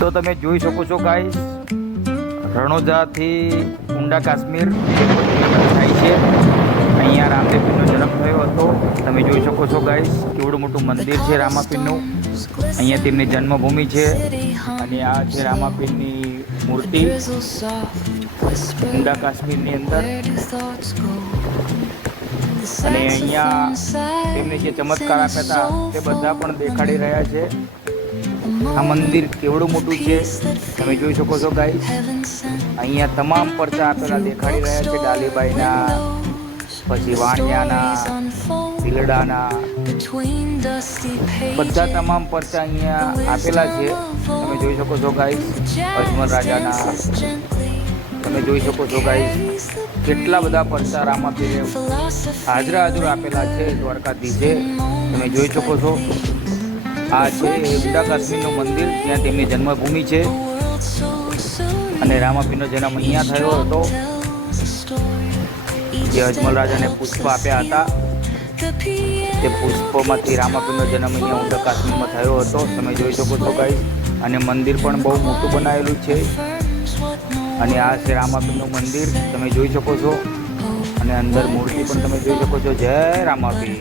તો તમે જોઈ શકો છો ગાઈસ, રણોજાથી ઊંડા કાશ્મીર થાય છે. અહીંયા રામદેવપીરનો જન્મ થયો હતો. તમે જોઈ શકો છો ગાઈસ, કેવડું મોટું મંદિર છે રામાપીરનું. અહીંયા તેમની જન્મભૂમિ છે અને આ છે રામાપીરની મૂર્તિ ઊંડા કાશ્મીરની અંદર. અને અહીંયા તેમને જે ચમત્કાર આપ્યા હતા તે બધા પણ દેખાડી રહ્યા છે. આ મંદિર કેવડું મોટું છે તમે જોઈ શકો છો ગાઈસ. અહીંયા તમામ પરચા આપેલા દેખાડી રહ્યા છે, ડાલીબાઈના, પછી વાણિયાના, ભીલડાના, બધા તમામ પરચા અહીંયા આપેલા છે. તમે જોઈ શકો છો ગાઈસ, અજમલ રાજાના. તમે જોઈ શકો છો ગાઈસ, કેટલા બધા પરચા રામાપીરે હાજરા હાજર આપેલા છે દ્વારકાધીશે. તમે જોઈ શકો છો, આ છે ઊંડા કાશ્મીરનું મંદિર, ત્યાં તેમની જન્મભૂમિ છે અને રામાપીરનો જન્મ અહીંયા થયો હતો. જે અજમલ રાજાને પુષ્પ આપ્યા હતા તે પુષ્પમાંથી રામાપીરનો જન્મ અહીંયા ઊંડા કાશ્મીરમાં થયો હતો. તમે જોઈ શકો છો ગાઈસ, અને મંદિર પણ બહુ મોટું બનાવેલું છે. અને આ છે રામાપીરનું મંદિર, તમે જોઈ શકો છો. અને અંદર મૂર્તિ પણ તમે જોઈ શકો છો. જય રામાપીર.